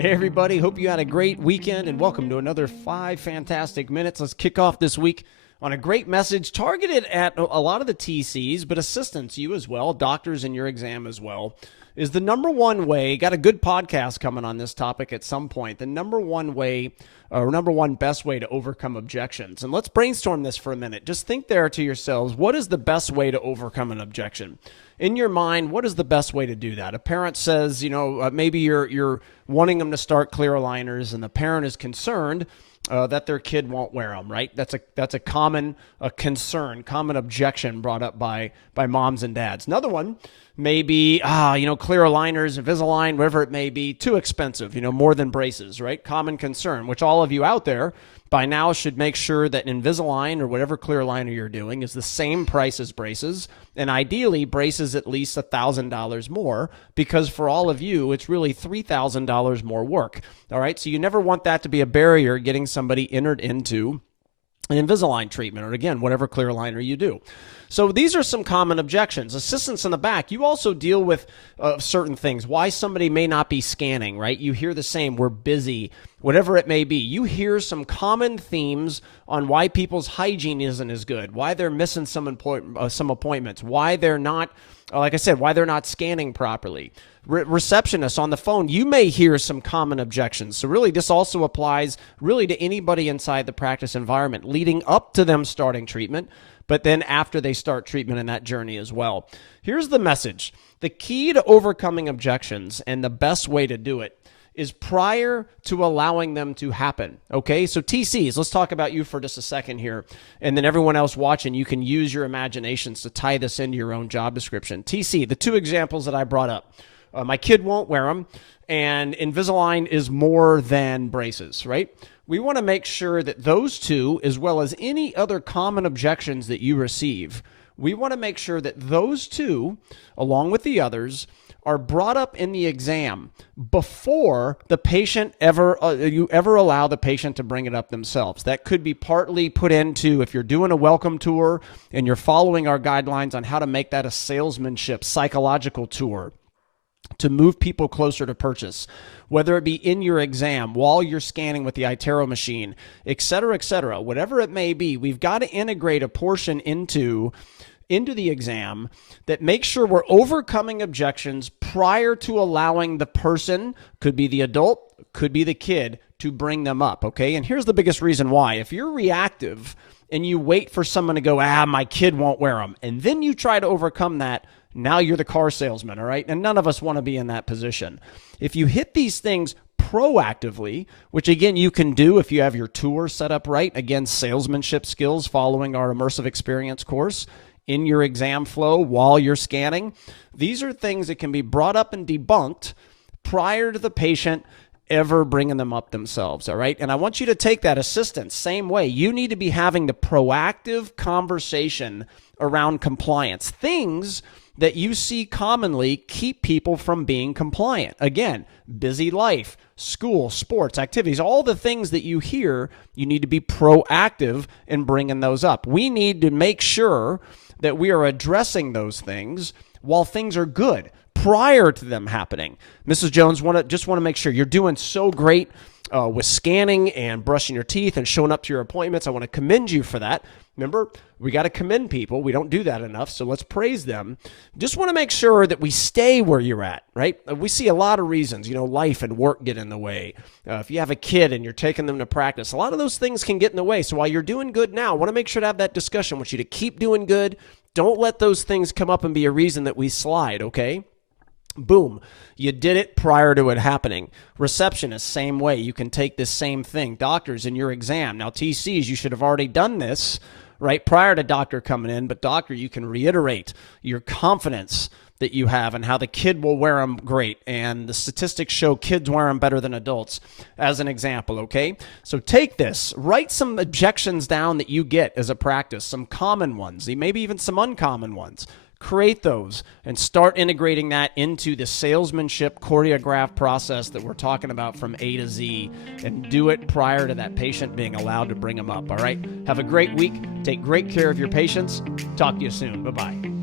Hey everybody, hope you had a great weekend and welcome to another 5 fantastic minutes. Let's kick off this week on a great message targeted at a lot of the TCs, but assistants, you as well, doctors in your exam as well, is the number one way. Got a good podcast coming on this topic at some point. The number one way or number one best way to overcome objections. And let's brainstorm this for a minute. Just think there to yourselves, what is the best way to overcome an objection? In your mind, what is the best way to do that? A parent says, maybe you're wanting them to start clear aligners, and the parent is concerned that their kid won't wear them, right? That's a common concern, common objection brought up by moms and dads. Another one may be, clear aligners, Invisalign, whatever it may be, too expensive, more than braces, right? Common concern, which all of you out there by now should make sure that Invisalign or whatever clear aligner you're doing is the same price as braces, and ideally braces at least $1,000 more, because for all of you, it's really $3,000 more work. All right, so you never want that to be a barrier getting somebody entered into an Invisalign treatment, or again, whatever clear aligner you do. So these are some common objections. Assistants in the back, you also deal with certain things. Why somebody may not be scanning, right? You hear the same, we're busy, whatever it may be. You hear some common themes on why people's hygiene isn't as good, why they're missing some appointments, why they're not, like I said, why they're not scanning properly. Receptionists on the phone, you may hear some common objections. So really, this also applies really to anybody inside the practice environment, leading up to them starting treatment, but then after they start treatment in that journey as well. Here's the message. The key to overcoming objections and the best way to do it is prior to allowing them to happen, okay? So TCs, let's talk about you for just a second here, and then everyone else watching, you can use your imaginations to tie this into your own job description. TC, the two examples that I brought up, my kid won't wear them, and Invisalign is more than braces, right? We want to make sure that those two, as well as any other common objections that you receive, we want to make sure that those two, along with the others, are brought up in the exam before the patient you ever allow the patient to bring it up themselves. That could be partly put into, if you're doing a welcome tour and you're following our guidelines on how to make that a salesmanship, psychological tour, to move people closer to purchase, whether it be in your exam, while you're scanning with the iTero machine, et cetera, whatever it may be, we've got to integrate a portion into the exam that makes sure we're overcoming objections prior to allowing the person, could be the adult, could be the kid, to bring them up, okay? And here's the biggest reason why. If you're reactive and you wait for someone to go, my kid won't wear them, and then you try to overcome that, now you're the car salesman, all right? And none of us want to be in that position. If you hit these things proactively, which again you can do if you have your tour set up right, again, salesmanship skills following our immersive experience course, in your exam flow while you're scanning, these are things that can be brought up and debunked prior to the patient ever bringing them up themselves, all right? And I want you to take that, assistance, same way. You need to be having the proactive conversation around compliance. Things that you see commonly keep people from being compliant. Again, busy life, school, sports, activities, all the things that you hear, you need to be proactive in bringing those up. We need to make sure that we are addressing those things while things are good, prior to them happening. Mrs. Jones, just want to make sure you're doing so great with scanning and brushing your teeth and showing up to your appointments. I want to commend you for that. Remember, we got to commend people. We don't do that enough, so let's praise them. Just want to make sure that we stay where you're at, right? We see a lot of reasons, life and work get in the way. If you have a kid and you're taking them to practice, a lot of those things can get in the way. So while you're doing good now, I want to make sure to have that discussion. I want you to keep doing good. Don't let those things come up and be a reason that we slide, okay? Boom. You did it prior to it happening. Receptionist, same way. You can take this same thing. Doctors in your exam. Now, TCs, you should have already done this, right, prior to doctor coming in. But doctor, you can reiterate your confidence that you have and how the kid will wear them great. And the statistics show kids wear them better than adults, as an example, okay? So take this. Write some objections down that you get as a practice, some common ones, maybe even some uncommon ones. Create those and start integrating that into the salesmanship choreographed process that we're talking about from A to Z, and do it prior to that patient being allowed to bring them up, all right? Have a great week. Take great care of your patients. Talk to you soon. Bye-bye.